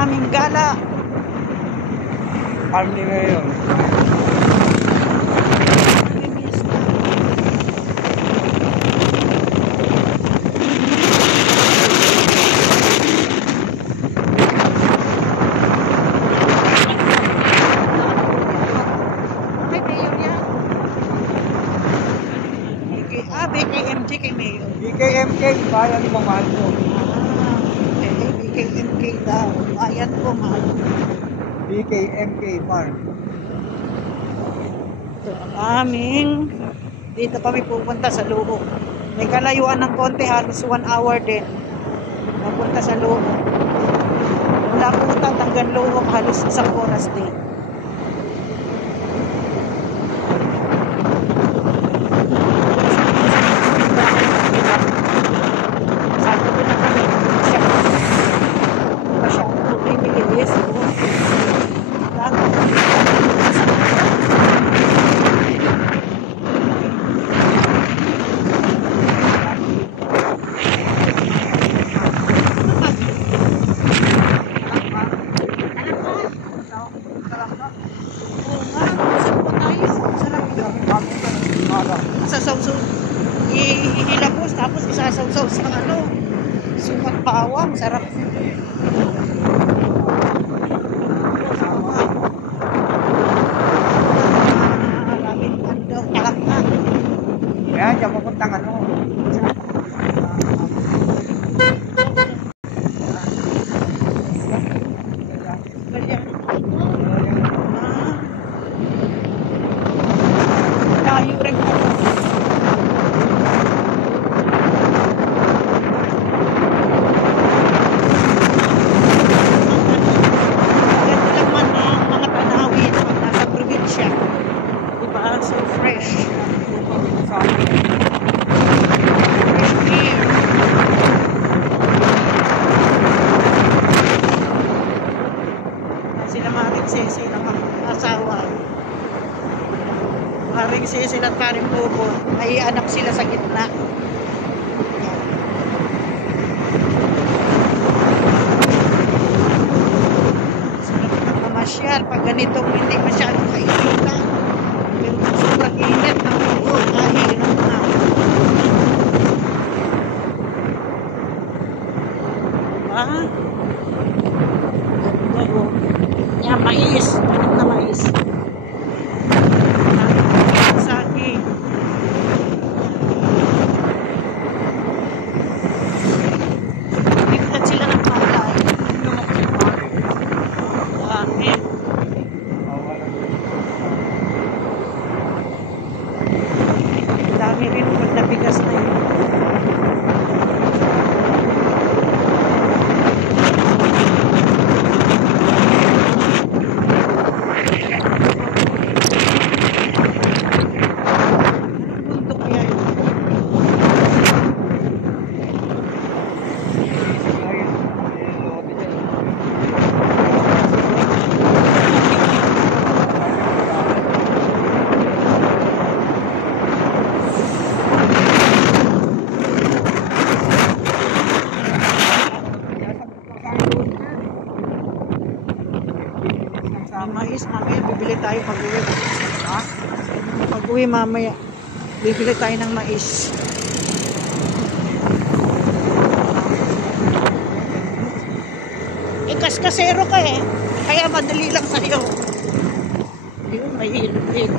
aming gala. Farm ni ngayon. BKMK kay Mayor. BKMK, bayan mo mahal ko. BKMK daw. Bayan ko mahal. BKMK Farm. Ito ang aming, dito kami pupunta sa Luho. May kalayuan ng konti, halos 1 hour din. Napunta sa Luho. Mula Putat hanggang Luho, halos 1 oras din. Sasawsaw, ihilapos tapos isasawsaw sa sukat bawang, sarap. Maraming daw kalak na. Kaya dyan pupuntang ano. Tayo rin ako. So fresh. Fresh air. Sila Maring Sisi ng asawa. Maring Sisi at Karing Bobo. May anak sila sa gitna. Sarap ng mamasyal. Pag ganitong hindi masyadong kainitan. Sobrang init ng ulo, nahihinom na. Diba? Ganda o. Yan, mais. Ganit na mais. Saki. Bigtan sila ng palay. Bakit? Dami rin pag nabigas na yun. Bundok kaya yun. Mais, mamaya bibili tayo pag-uwi. Ha? Pag-uwi mamaya, bibili tayo ng mais. Kaskasero ka eh. Kaya madali lang sa'yo. Yun, may hilid.